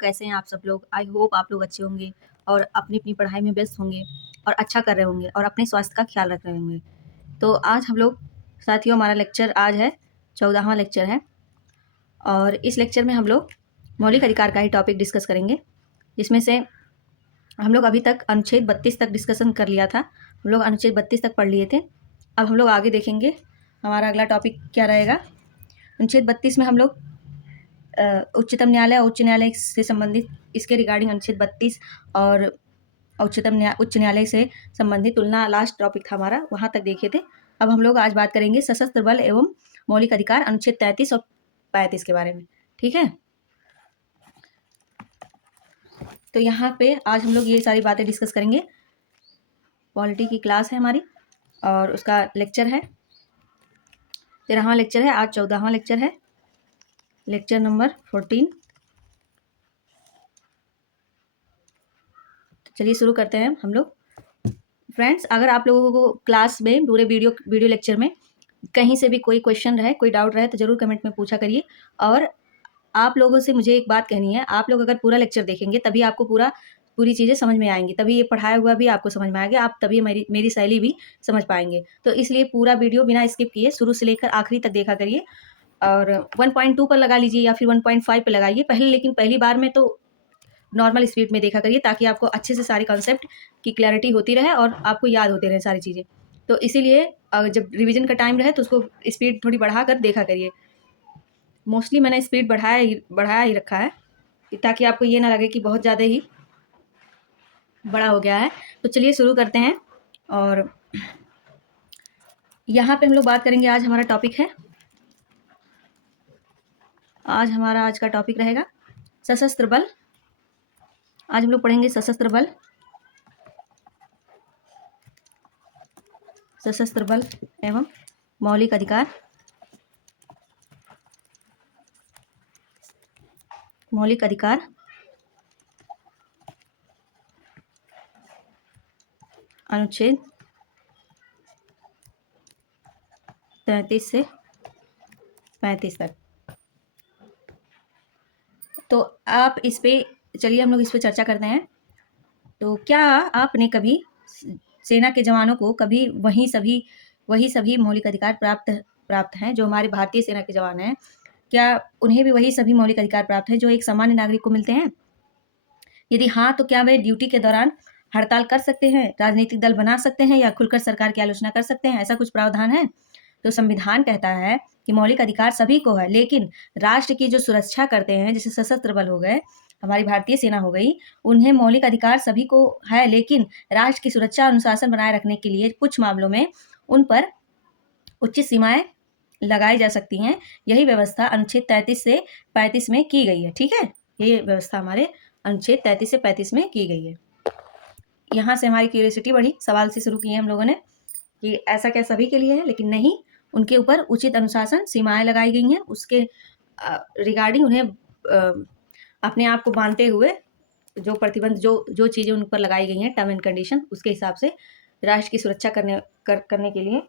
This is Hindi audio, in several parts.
कैसे हैं आप सब लोग? आई होप आप लोग अच्छे होंगे और अपनी-अपनी पढ़ाई में व्यस्त होंगे और अच्छा कर रहे होंगे और अपने स्वास्थ्य का ख़्याल रख रहे होंगे। तो आज हम लोग साथियों हमारा लेक्चर आज है 14वां लेक्चर है और इस लेक्चर में हम लोग मौलिक अधिकार का ही टॉपिक डिस्कस करेंगे, जिसमें से हम लोग अभी तक अनुच्छेद 32 तक डिस्कशन कर लिया था। हम लोग अनुच्छेद 32 तक पढ़ लिए थे। अब हम लोग आगे देखेंगे हमारा अगला टॉपिक क्या रहेगा। अनुच्छेद 32 में हम लोग उच्चतम न्यायालय और उच्च न्यायालय से संबंधित इसके रिगार्डिंग अनुच्छेद 32 और उच्च न्यायालय से संबंधित तुलना लास्ट टॉपिक था हमारा, वहाँ तक देखे थे। अब हम लोग आज बात करेंगे सशस्त्र बल एवं मौलिक अधिकार अनुच्छेद 33 और 35 के बारे में। ठीक है, तो यहाँ पे आज हम लोग ये सारी बातें डिस्कस करेंगे। पॉलिटी की क्लास है हमारी और उसका लेक्चर है 13वां लेक्चर है, आज 14वां लेक्चर है, लेक्चर नंबर 14। चलिए शुरू करते हैं हम लोग। फ्रेंड्स, अगर आप लोगों को क्लास में पूरे वीडियो लेक्चर में कहीं से भी कोई क्वेश्चन रहे, कोई डाउट रहे तो ज़रूर कमेंट में पूछा करिए। और आप लोगों से मुझे एक बात कहनी है, आप लोग अगर पूरा लेक्चर देखेंगे तभी आपको पूरी चीज़ें समझ में आएंगी, तभी ये पढ़ाया हुआ भी आपको समझ में आएगा, आप तभी मेरी शैली भी समझ पाएंगे। तो इसलिए पूरा वीडियो बिना स्किप किए शुरू से लेकर आखिरी तक देखा करिए और 1.2 पर लगा लीजिए या फिर 1.5 पर लगाइए पहले, लेकिन पहली बार में तो नॉर्मल स्पीड में देखा करिए ताकि आपको अच्छे से सारे कॉन्सेप्ट की क्लैरिटी होती रहे और आपको याद होते रहे सारी चीज़ें। तो इसीलिए जब रिवीजन का टाइम रहे तो उसको स्पीड थोड़ी बढ़ा कर देखा करिए। मोस्टली मैंने स्पीड बढ़ाया ही रखा है ताकि आपको ये ना लगे कि बहुत ज़्यादा ही बड़ा हो गया है। तो चलिए शुरू करते हैं और यहाँ पे हम लोग बात करेंगे। आज हमारा टॉपिक है, आज का टॉपिक रहेगा सशस्त्र बल। आज हम लोग पढ़ेंगे सशस्त्र बल एवं मौलिक अधिकार अनुच्छेद 33 से 35 तक। तो आप इस पे चलिए हम लोग इस पे चर्चा करते हैं। तो क्या आपने कभी सेना के जवानों को कभी वही सभी मौलिक अधिकार प्राप्त हैं जो हमारे भारतीय सेना के जवान हैं, क्या उन्हें भी वही सभी मौलिक अधिकार प्राप्त हैं जो एक सामान्य नागरिक को मिलते हैं? यदि हाँ, तो क्या वे ड्यूटी के दौरान हड़ताल कर सकते हैं, राजनीतिक दल बना सकते हैं या खुलकर सरकार की आलोचना कर सकते हैं? ऐसा कुछ प्रावधान है? तो संविधान कहता है कि मौलिक अधिकार सभी को है, लेकिन राष्ट्र की जो सुरक्षा करते हैं, जैसे सशस्त्र बल हो गए, हमारी भारतीय सेना हो गई, उन्हें मौलिक अधिकार सभी को है, लेकिन राष्ट्र की सुरक्षा अनुशासन बनाए रखने के लिए कुछ मामलों में उन पर उचित सीमाएं लगाई जा सकती हैं। यही व्यवस्था अनुच्छेद 33 से 35 में की गई है। ठीक है, ये व्यवस्था हमारे अनुच्छेद 33 से 35 में की गई है। यहाँ से हमारी क्यूरियोसिटी बढ़ी, सवाल से शुरू किए हम लोगों ने कि ऐसा क्या सभी के लिए है, लेकिन नहीं, उनके ऊपर उचित अनुशासन सीमाएं लगाई गई हैं। उसके रिगार्डिंग उन्हें अपने आप को बांधते हुए जो प्रतिबंध जो चीज़ें उन पर लगाई गई हैं, टर्म एंड कंडीशन, उसके हिसाब से राष्ट्र की सुरक्षा करने के लिए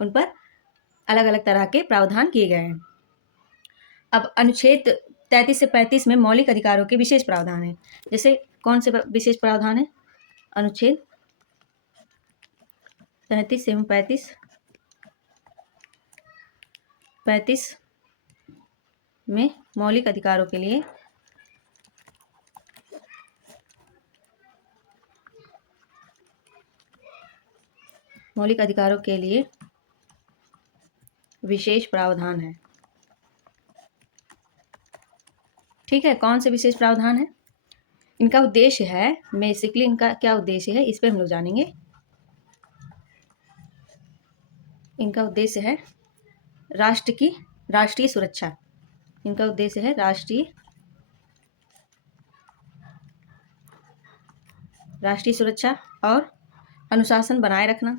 उन पर अलग अलग तरह के प्रावधान किए गए हैं। अब अनुच्छेद 33 से 35 में मौलिक अधिकारों के विशेष प्रावधान हैं। जैसे कौन से विशेष प्रावधान है? अनुच्छेद 33 एवं 35 में मौलिक अधिकारों के लिए विशेष प्रावधान है। ठीक है, कौन से विशेष प्रावधान है? इनका उद्देश्य है, बेसिकली इनका क्या उद्देश्य है इस पे हम लोग जानेंगे। इनका उद्देश्य है राष्ट्रीय सुरक्षा। इनका उद्देश्य है राष्ट्रीय सुरक्षा और अनुशासन बनाए रखना।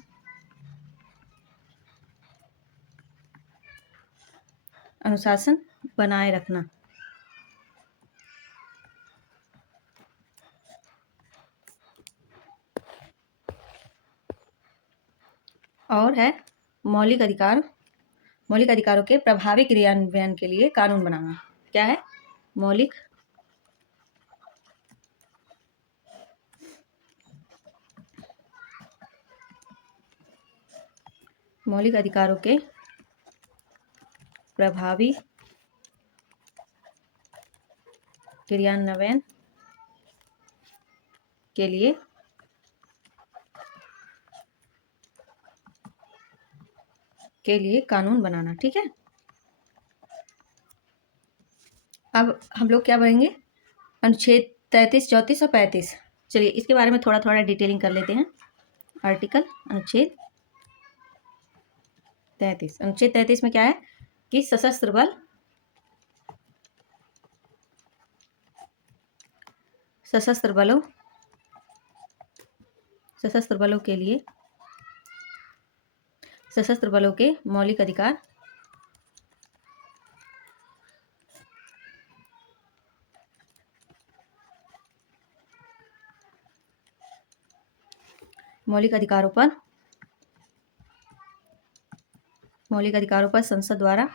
और है मौलिक अधिकारों के प्रभावी क्रियान्वयन के लिए कानून बनाना। क्या है? मौलिक मौलिक अधिकारों के प्रभावी क्रियान्वयन के लिए कानून बनाना। ठीक है, अब हम लोग क्या पढ़ेंगे, अनुच्छेद 33, 34 और 35। चलिए इसके बारे में थोड़ा थोड़ा डिटेलिंग कर लेते हैं। आर्टिकल अनुच्छेद 33। अनुच्छेद 33 में क्या है कि सशस्त्र बलों सशस्त्र बलों के मौलिक अधिकार मौलिक अधिकारों पर संसद द्वारा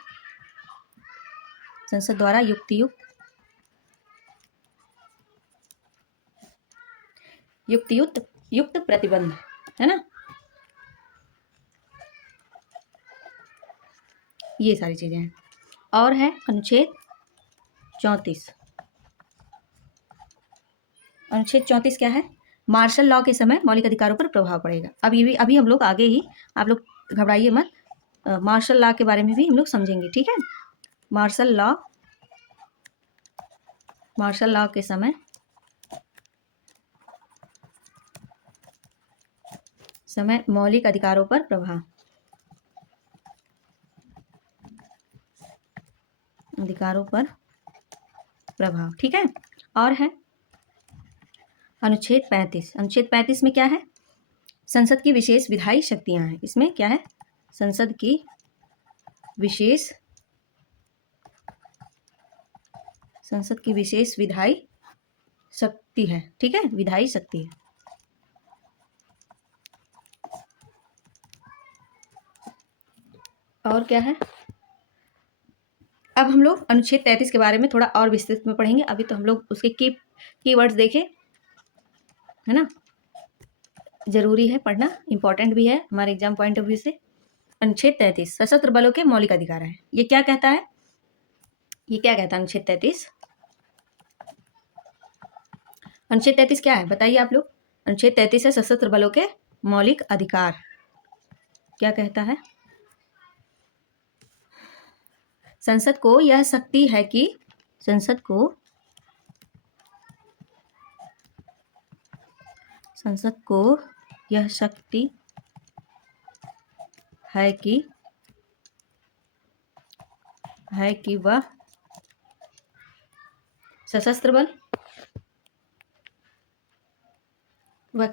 युक्त प्रतिबंध, है ना, ये सारी चीजें हैं। और है अनुच्छेद 34। अनुच्छेद 34 क्या है, मार्शल लॉ के समय मौलिक अधिकारों पर प्रभाव पड़ेगा। अब ये भी अभी हम लोग आगे ही, आप लोग घबराइए मत, मार्शल लॉ के बारे में भी हम लोग समझेंगे। ठीक है, मार्शल लॉ के समय मौलिक अधिकारों पर प्रभाव। ठीक है, और है अनुच्छेद 35। अनुच्छेद 35 में क्या है, संसद की विशेष विधायी शक्तियां हैं। इसमें क्या है, संसद की विशेष विधायी शक्ति है। ठीक है, विधायी शक्ति है। और क्या है, अब हम लोग अनुच्छेद 33 के बारे में थोड़ा और विस्तृत में पढ़ेंगे। अभी तो हम लोग उसके कीवर्ड्स देखे, है ना, जरूरी है पढ़ना, इंपॉर्टेंट भी है हमारे एग्जाम पॉइंट ऑफ व्यू से। अनुच्छेद 33 सशस्त्र बलों के मौलिक अधिकार है। ये क्या कहता है, अनुच्छेद 33? अनुच्छेद 33 क्या है बताइए आप लोग। अनुच्छेद 33 है सशस्त्र बलों के मौलिक अधिकार। क्या कहता है, संसद को यह शक्ति है कि संसद को यह शक्ति है कि वह सशस्त्र बल, वह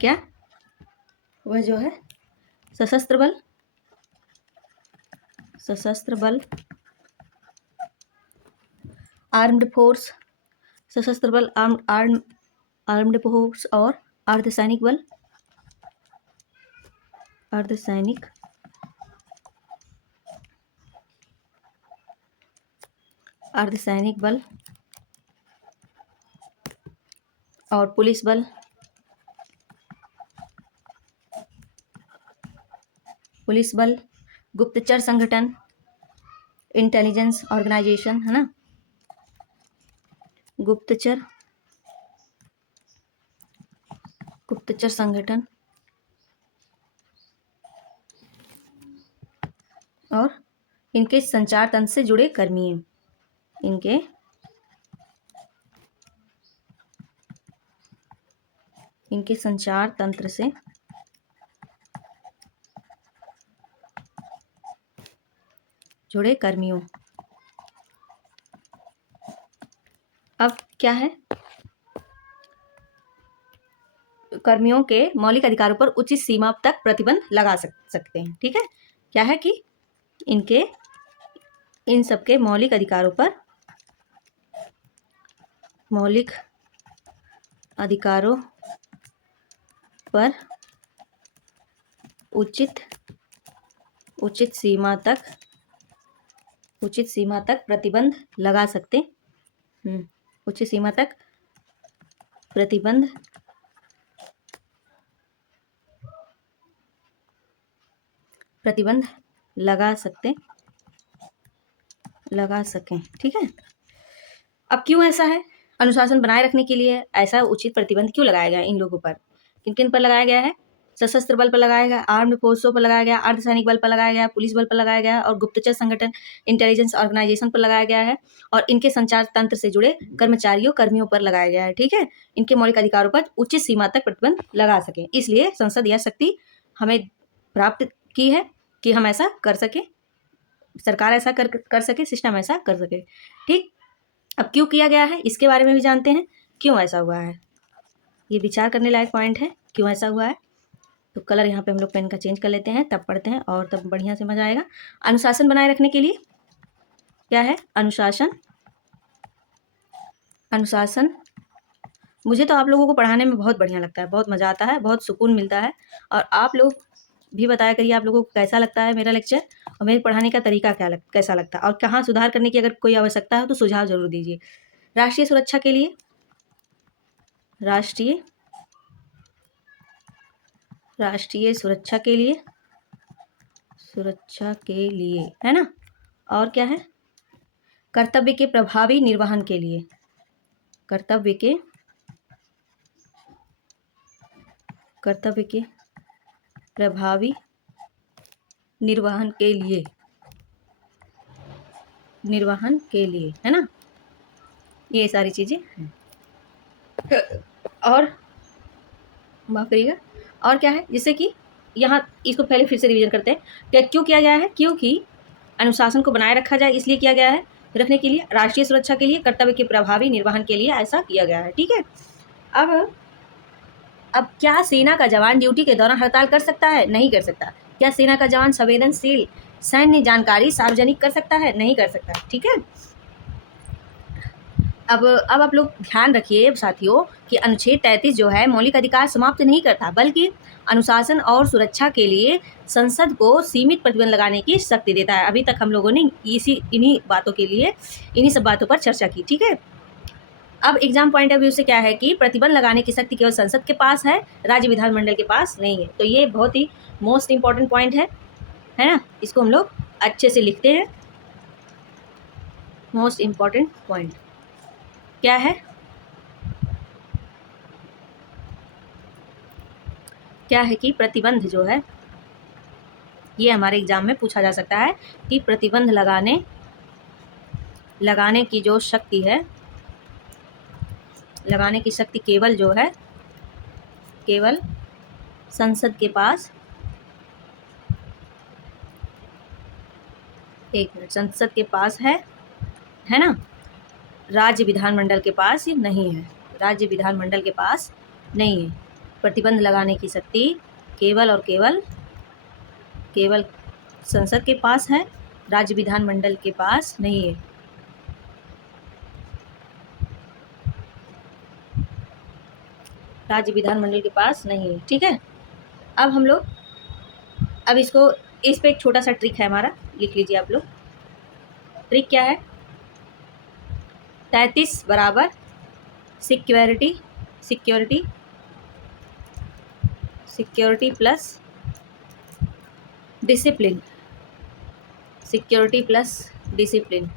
जो है सशस्त्र बल, आर्म्ड फोर्स, सशस्त्र बल, आर्म्ड फोर्स और अर्धसैनिक बल और पुलिस बल, गुप्तचर संगठन, इंटेलिजेंस ऑर्गेनाइजेशन, है ना, गुप्तचर संगठन और इनके संचार तंत्र से जुड़े कर्मी, इनके संचार तंत्र से जुड़े कर्मियों। अब क्या है, कर्मियों के मौलिक अधिकारों पर उचित सीमा तक प्रतिबंध लगा सकते हैं। ठीक है, क्या है कि इन सबके मौलिक अधिकारों पर उचित सीमा तक प्रतिबंध लगा सकते, उचित सीमा तक प्रतिबंध लगा सकें। ठीक है। अब क्यों ऐसा है? अनुशासन बनाए रखने के लिए ऐसा उचित प्रतिबंध क्यों लगाया गया इन लोगों पर? किन किन पर लगाया गया है? सशस्त्र बल पर लगाया गया, आर्म्ड फोर्सों पर लगाया गया, अर्धसैनिक बल पर लगाया गया, पुलिस बल पर लगाया गया और गुप्तचर संगठन इंटेलिजेंस ऑर्गेनाइजेशन पर लगाया गया है और इनके संचार तंत्र से जुड़े कर्मियों पर लगाया गया है। ठीक है। इनके मौलिक अधिकारों पर उचित सीमा तक प्रतिबंध लगा सके, इसलिए संसद यह शक्ति हमें प्राप्त की है कि हम ऐसा कर सके, सरकार ऐसा कर सके, सिस्टम ऐसा कर सके। ठीक। अब क्यों किया गया है इसके बारे में भी जानते हैं, क्यों ऐसा हुआ है। ये विचार करने लायक पॉइंट है, क्यों ऐसा हुआ है। तो कलर यहाँ पे हम लोग पेन का चेंज कर लेते हैं, तब पढ़ते हैं और तब बढ़िया से मजा आएगा। अनुशासन बनाए रखने के लिए क्या है? अनुशासन मुझे तो आप लोगों को पढ़ाने में बहुत बढ़िया लगता है, बहुत मज़ा आता है, बहुत सुकून मिलता है। और आप लोग भी बताया करिए आप लोगों को कैसा लगता है मेरा लेक्चर और मेरे पढ़ाने का तरीका कैसा लगता है और कहाँ सुधार करने की अगर कोई आवश्यकता है तो सुझाव जरूर दीजिए। राष्ट्रीय सुरक्षा के लिए सुरक्षा के लिए है ना। और क्या है? कर्तव्य के प्रभावी निर्वहन के लिए, कर्तव्य के प्रभावी निर्वहन के लिए है ना। ये सारी चीजें हैं। और माफ करिएगा, और क्या है? जिससे कि यहाँ इसको पहले फिर से रिवीजन करते हैं कि क्यों किया गया है। क्योंकि अनुशासन को बनाए रखा जाए इसलिए किया गया है, रखने के लिए, राष्ट्रीय सुरक्षा के लिए, कर्तव्य के प्रभावी निर्वहन के लिए ऐसा किया गया है। ठीक है। अब क्या सेना का जवान ड्यूटी के दौरान हड़ताल कर सकता है? नहीं कर सकता। क्या सेना का जवान संवेदनशील सैन्य जानकारी सार्वजनिक कर सकता है? नहीं कर सकता। ठीक है। अब आप लोग ध्यान रखिए साथियों कि अनुच्छेद 33 जो है मौलिक अधिकार समाप्त नहीं करता, बल्कि अनुशासन और सुरक्षा के लिए संसद को सीमित प्रतिबंध लगाने की शक्ति देता है। अभी तक हम लोगों ने इन्हीं सब बातों पर चर्चा की। ठीक है। अब एग्जाम पॉइंट ऑफ व्यू से क्या है कि प्रतिबंध लगाने की शक्ति केवल संसद के पास है, राज्य विधानमंडल के पास नहीं है। तो ये बहुत ही मोस्ट इंपॉर्टेंट पॉइंट है ना। इसको हम लोग अच्छे से लिखते हैं। मोस्ट इंपॉर्टेंट पॉइंट क्या है? क्या है कि प्रतिबंध जो है ये हमारे एग्जाम में पूछा जा सकता है कि प्रतिबंध लगाने की जो शक्ति है, लगाने की शक्ति केवल जो है केवल संसद के पास, एक मिनट, संसद के पास है ना। राज्य विधानमंडल के पास ये नहीं है, राज्य विधानमंडल के पास नहीं है। प्रतिबंध लगाने की शक्ति केवल और केवल संसद के पास है, राज्य विधानमंडल के पास नहीं है। राज्य विधानमंडल के पास नहीं है। ठीक है। अब हम लोग इस पे एक छोटा सा ट्रिक है हमारा, लिख लीजिए आप लोग। ट्रिक क्या है? 33 बराबर security plus discipline, security plus discipline.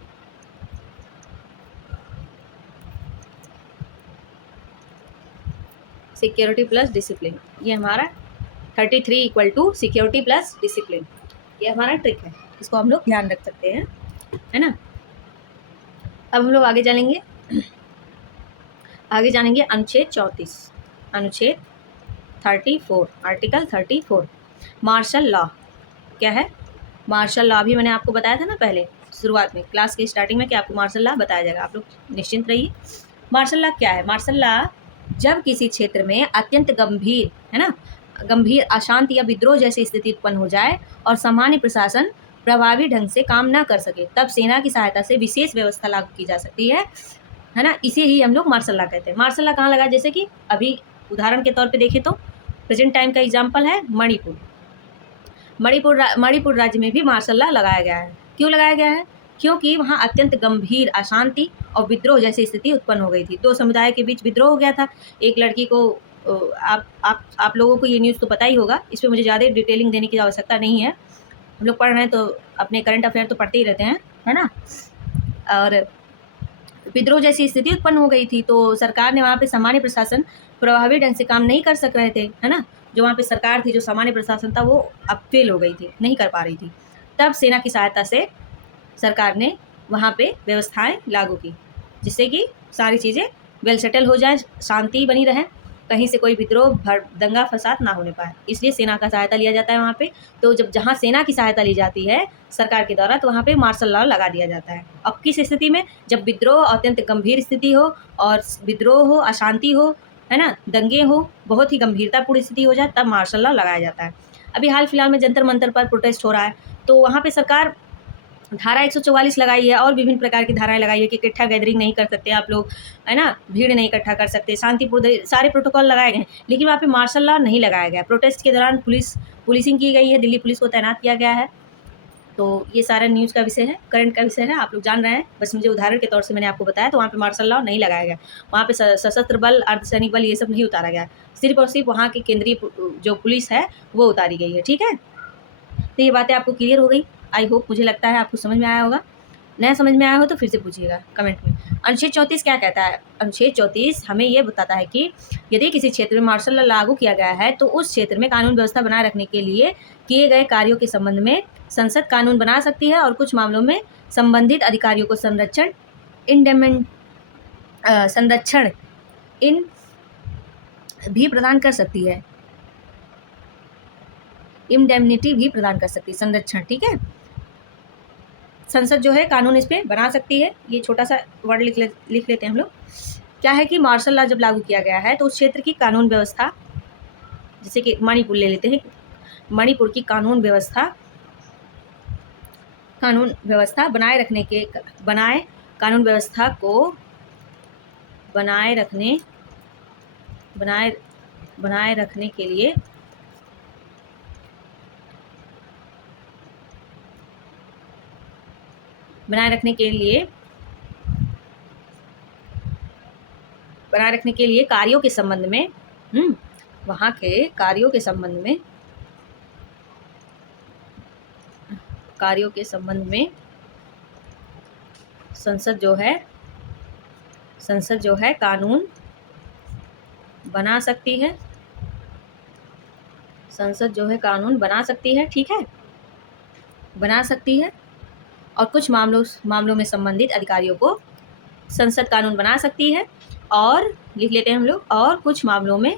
Security plus discipline, ये हमारा 33 equal to security plus discipline, ये हमारा ट्रिक है। इसको हम लोग ध्यान रख सकते हैं, है ना। अब हम लोग आगे जानेंगे अनुच्छेद 34, अनुच्छेद 34, आर्टिकल 34, मार्शल लॉ। क्या है? मार्शल लॉ भी मैंने आपको बताया था ना पहले शुरुआत में, क्लास की स्टार्टिंग में, कि आपको मार्शल लॉ बताया जाएगा, आप लोग निश्चिंत रहिए। मार्शल लॉ क्या है? मार्शल लॉ जब किसी क्षेत्र में अत्यंत गंभीर अशांति या विद्रोह जैसी स्थिति उत्पन्न हो जाए और सामान्य प्रशासन प्रभावी ढंग से काम ना कर सके, तब सेना की सहायता से विशेष व्यवस्था लागू की जा सकती है ना। इसे ही हम लोग मार्शल लॉ कहते हैं। मार्शल लॉ कहाँ लगा? जैसे कि अभी उदाहरण के तौर पे देखें तो प्रेजेंट टाइम का एग्जाम्पल है मणिपुर राज्य में भी मार्शल लॉ लगाया गया है। क्यों लगाया गया है? क्योंकि वहाँ अत्यंत गंभीर अशांति और विद्रोह जैसी स्थिति उत्पन्न हो गई थी। दो समुदाय के बीच विद्रोह हो गया था। एक लड़की को आप लोगों को ये न्यूज़ तो पता ही होगा, इस पर मुझे ज़्यादा डिटेलिंग देने की आवश्यकता नहीं है। हम लोग पढ़ रहे हैं तो अपने करंट अफेयर तो पढ़ते ही रहते हैं, है ना। और विद्रोह जैसी स्थिति उत्पन्न हो गई थी, तो सरकार ने वहाँ पे सामान्य प्रशासन प्रभावी ढंग से काम नहीं कर सक रहे थे, है ना। जो वहाँ पे सरकार थी, जो सामान्य प्रशासन था, वो अब फेल हो गई थी, नहीं कर पा रही थी। तब सेना की सहायता से सरकार ने वहाँ पे व्यवस्थाएं लागू की, जिससे कि सारी चीज़ें वेल सेटल हो जाए, शांति बनी रहे, कहीं से कोई विद्रोह दंगा फसाद ना होने पाए। इसलिए सेना का सहायता लिया जाता है वहाँ पे। तो जब जहाँ सेना की सहायता ली जाती है सरकार के द्वारा, तो वहाँ पे मार्शल लॉ लगा दिया जाता है। अब किस स्थिति में? जब विद्रोह अत्यंत गंभीर स्थिति हो, और विद्रोह हो, अशांति हो, है ना, दंगे हो, बहुत ही गंभीरतापूर्ण स्थिति हो जाए, तब मार्शल लॉ लगाया जाता है। अभी हाल फिलहाल में जंतर मंतर पर प्रोटेस्ट हो रहा है, तो वहाँ पे सरकार धारा 144 लगाई है और विभिन्न प्रकार की धाराएं लगाई है कि इकट्ठा गैदरिंग नहीं कर सकते आप लोग, है ना, भीड़ नहीं इकट्ठा कर सकते, शांतिपूर्ण, सारे प्रोटोकॉल लगाए गए हैं। लेकिन वहाँ पे मार्शल लॉ नहीं लगाया गया। प्रोटेस्ट के दौरान पुलिसिंग की गई है, दिल्ली पुलिस को तैनात किया गया है। तो ये सारा न्यूज़ का विषय है, करंट का विषय है, आप लोग जान रहे हैं। बस मुझे उदाहरण के तौर से मैंने आपको बताया। तो वहाँ पे मार्शल लॉ नहीं लगाया गया, वहाँ पे सशस्त्र बल, अर्धसैनिक बल, ये सब नहीं उतारा गया। सिर्फ और सिर्फ वहाँ की केंद्रीय जो पुलिस है वो उतारी गई है, ठीक है। तो ये बातें आपको क्लियर हो गई, आई होप। मुझे लगता है आपको समझ में आया होगा। नया समझ में आया हो तो फिर से पूछिएगा कमेंट में। अनुच्छेद 34 क्या कहता है? अनुच्छेद 34 हमें ये बताता है कि यदि किसी क्षेत्र में मार्शल लॉ लागू किया गया है, तो उस क्षेत्र में कानून व्यवस्था बनाए रखने के लिए किए गए कार्यों के संबंध में संसद कानून बना सकती है, और कुछ मामलों में संबंधित अधिकारियों को संरक्षण इन भी प्रदान कर सकती है, इंडेमनिटी भी प्रदान कर सकती है, संरक्षण, ठीक है। संसद जो है कानून इस पे बना सकती है। ये छोटा सा वर्ड लिख लेते हैं हम लोग। क्या है कि मार्शल लॉ जब लागू किया गया है, तो उस क्षेत्र की कानून व्यवस्था, जैसे कि मणिपुर ले लेते हैं, मणिपुर की कानून व्यवस्था बनाए रखने के कानून व्यवस्था को बनाए रखने के लिए बनाए रखने के लिए कार्यों के संबंध में, वहाँ के कार्यों के संबंध में संसद जो है कानून बना सकती है। संसद जो है कानून बना सकती है, ठीक है, बना सकती है। और कुछ मामलों में संबंधित अधिकारियों को संसद कानून बना सकती है। और लिख लेते हैं हम लोग, और कुछ मामलों में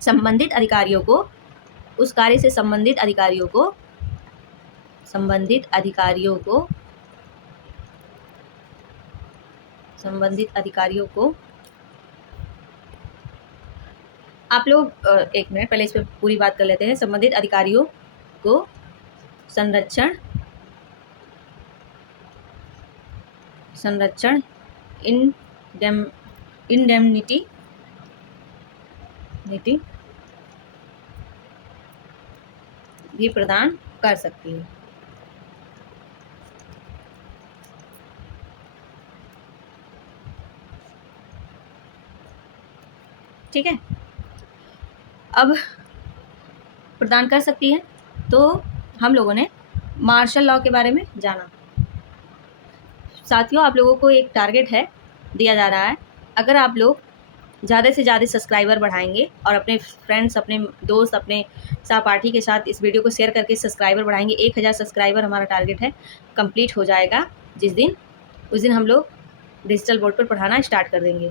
संबंधित अधिकारियों को, उस कार्य से संबंधित अधिकारियों को आप लोग एक मिनट पहले इस पर पूरी बात कर लेते हैं। संबंधित अधिकारियों को संरक्षण इंडेमनिटी भी प्रदान कर सकती है, ठीक है। अब प्रदान कर सकती है, तो हम लोगों ने मार्शल लॉ के बारे में जाना। साथियों, आप लोगों को एक टारगेट है, दिया जा रहा है। अगर आप लोग ज़्यादा से ज़्यादा सब्सक्राइबर बढ़ाएंगे और अपने फ्रेंड्स, अपने दोस्त, अपने सहपाठी के साथ इस वीडियो को शेयर करके सब्सक्राइबर बढ़ाएंगे, 1000 सब्सक्राइबर हमारा टारगेट है, कंप्लीट हो जाएगा उस दिन हम लोग डिजिटल बोर्ड पर पढ़ाना स्टार्ट कर देंगे।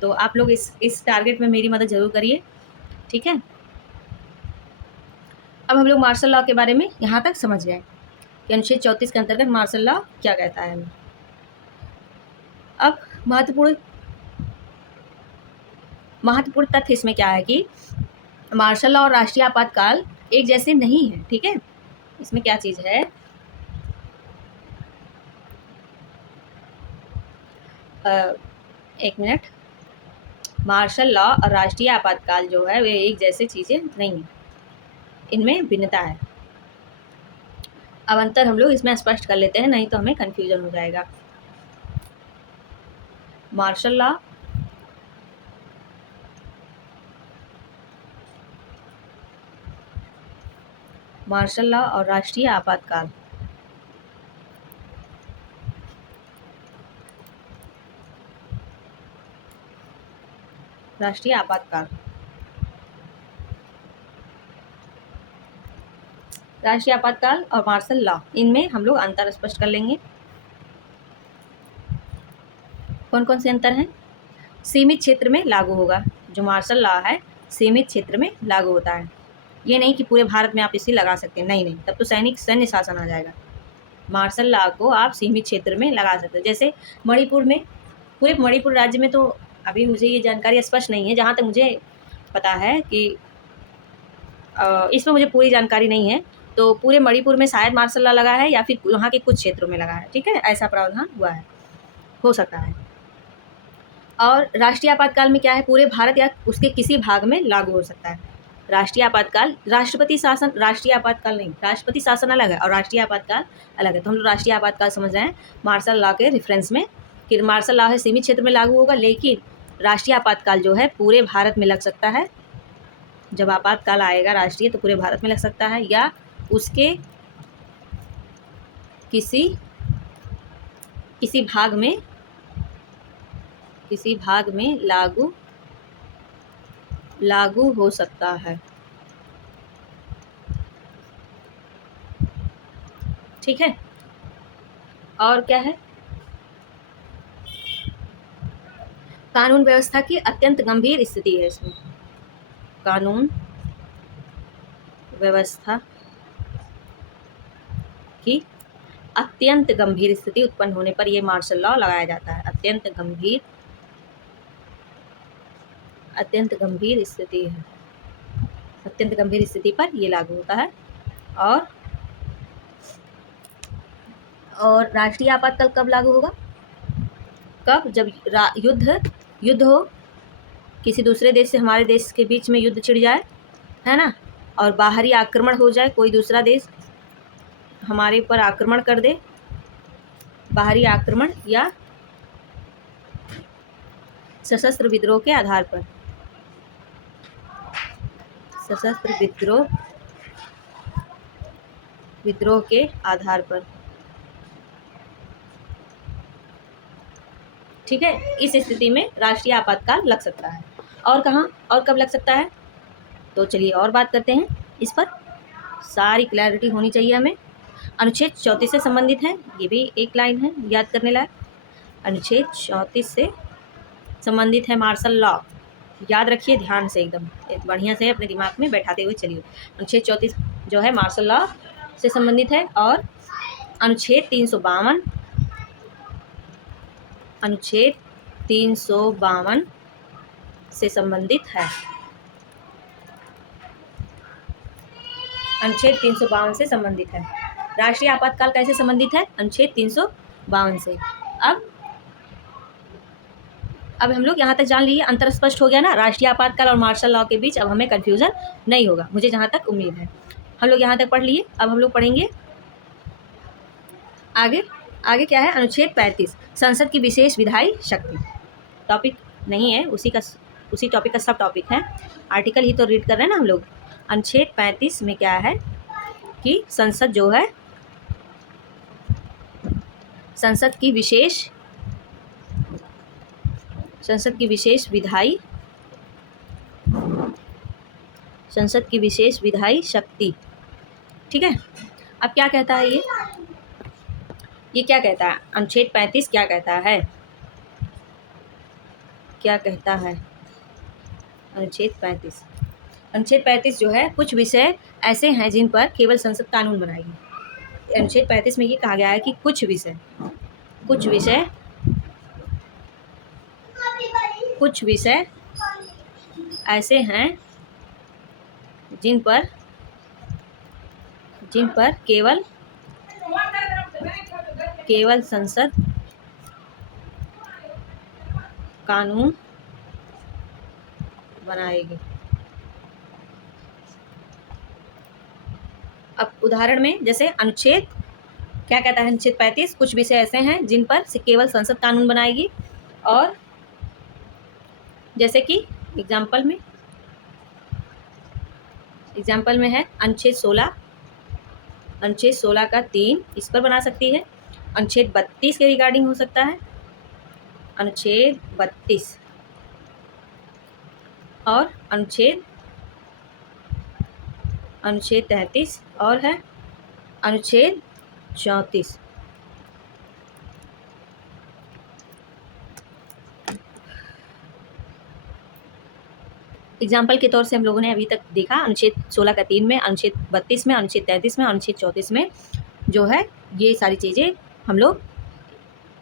तो आप लोग इस टारगेट में मेरी मदद ज़रूर करिए, ठीक है। अब हम लोग मार्शल लॉ के बारे में यहाँ तक समझ गए कि अनुच्छेद 34 के अंतर्गत मार्शल लॉ क्या कहता है। अब महत्वपूर्ण तथ्य इसमें क्या है कि मार्शल लॉ और राष्ट्रीय आपातकाल एक जैसे नहीं है, ठीक है। इसमें क्या चीज़ है, एक मिनट, मार्शल लॉ और राष्ट्रीय आपातकाल जो है वे एक जैसे चीज़ें नहीं हैं, इनमें भिन्नता है। अब अंतर हम लोग इसमें स्पष्ट कर लेते हैं, नहीं तो हमें कन्फ्यूजन हो जाएगा। मार्शल लॉ, मार्शल लॉ और राष्ट्रीय आपातकाल। राष्ट्रीय आपातकाल, राष्ट्रीय आपातकाल और मार्शल लॉ, इनमें हम लोग अंतर स्पष्ट कर लेंगे। कौन कौन से अंतर हैं? सीमित क्षेत्र में लागू होगा, जो मार्शल लॉ है सीमित क्षेत्र में लागू होता है। ये नहीं कि पूरे भारत में आप इसे लगा सकते हैं, नहीं नहीं, तब तो सैन्य शासन आ जाएगा। मार्शल लॉ को आप सीमित क्षेत्र में लगा सकते हो। जैसे मणिपुर में, पूरे मणिपुर राज्य में तो अभी मुझे ये जानकारी स्पष्ट नहीं है, जहाँ तक मुझे पता है कि इसमें मुझे पूरी जानकारी नहीं है, तो पूरे मणिपुर में शायद मार्शल लॉ लगा है या फिर वहाँ के कुछ क्षेत्रों में लगा है। ठीक है, ऐसा प्रावधान हुआ है, हो सकता है। और राष्ट्रीय आपातकाल में क्या है, पूरे भारत या उसके किसी भाग में लागू हो सकता है। राष्ट्रीय आपातकाल, राष्ट्रपति शासन, राष्ट्रीय आपातकाल नहीं, राष्ट्रपति शासन अलग है और राष्ट्रीय आपातकाल अलग है। तो हम लोग राष्ट्रीय आपातकाल समझ रहे हैं मार्शल लॉ के रेफरेंस में, कि मार्शल लॉ है सीमित क्षेत्र में लागू होगा, लेकिन राष्ट्रीय आपातकाल जो है पूरे भारत में लग सकता है। जब आपातकाल आएगा राष्ट्रीय, तो पूरे भारत में लग सकता है या उसके किसी भाग में लागू हो सकता है। ठीक है, और क्या है, कानून व्यवस्था की अत्यंत गंभीर स्थिति है इसमें। कानून व्यवस्था की अत्यंत गंभीर स्थिति उत्पन्न होने पर यह मार्शल लॉ लगाया जाता है। अत्यंत गंभीर स्थिति है, अत्यंत गंभीर स्थिति पर यह लागू होता है। और राष्ट्रीय आपातकाल कब लागू होगा? कब? जब युद्ध हो, किसी दूसरे देश से हमारे देश के बीच में युद्ध छिड़ जाए, है ना, और बाहरी आक्रमण हो जाए, कोई दूसरा देश हमारे ऊपर आक्रमण कर दे, बाहरी आक्रमण या सशस्त्र विद्रोह के आधार पर, सशस्त्र विद्रोह के आधार पर। ठीक है, इस स्थिति में राष्ट्रीय आपातकाल लग सकता है। और कहाँ और कब लग सकता है, तो चलिए और बात करते हैं इस पर, सारी क्लैरिटी होनी चाहिए हमें। अनुच्छेद 34 से संबंधित है, ये भी एक लाइन है याद करने लायक। अनुच्छेद 34 से संबंधित है मार्शल लॉ, याद रखिए ध्यान से, एकदम बढ़िया से अपने दिमाग में बैठाते हुए चलिए। अनुच्छेद 34 जो है मार्शल लॉ से संबंधित है, और अनुच्छेद 352 से संबंधित है। अनुच्छेद 352 से संबंधित है। राष्ट्रीय आपातकाल कैसे संबंधित है? अनुच्छेद 352 से। अब हम लोग यहाँ तक जान लिए, अंतर स्पष्ट हो गया ना राष्ट्रीय आपातकाल और मार्शल लॉ के बीच। अब हमें कन्फ्यूजन नहीं होगा, मुझे जहाँ तक उम्मीद है। हम लोग यहाँ तक पढ़ लिए, अब हम लोग पढ़ेंगे आगे क्या है, अनुच्छेद 35, संसद की विशेष विधायी शक्ति। टॉपिक नहीं है, उसी टॉपिक का सब टॉपिक है, आर्टिकल ही तो रीड कर रहे हैं ना हम लोग। अनुच्छेद 35 में क्या है कि संसद जो है, संसद की विशेष विधायी शक्ति। ठीक है, अब क्या कहता है ये क्या कहता है? अनुच्छेद 35 क्या कहता है? अनुच्छेद 35 जो है, कुछ विषय ऐसे हैं जिन पर केवल संसद कानून बनाएगी। अनुच्छेद 35 में ये कहा गया है कि कुछ विषय ऐसे हैं जिन पर केवल संसद कानून बनाएगी। अब उदाहरण में, जैसे अनुच्छेद क्या कहता है, अनुच्छेद 35, कुछ विषय ऐसे हैं जिन पर केवल संसद कानून बनाएगी, और जैसे कि एग्जाम्पल में है अनुच्छेद 16, अनुच्छेद 16 का 3 इस पर बना सकती है। अनुच्छेद 32 के रिगार्डिंग हो सकता है, अनुच्छेद 32, और अनुच्छेद 33 और है अनुच्छेद 34। एग्जाम्पल के तौर से हम लोगों ने अभी तक देखा अनुच्छेद 16 का 3 में, अनुच्छेद 32 में, अनुच्छेद 33 में, अनुच्छेद 34 में जो है ये सारी चीज़ें हम लोग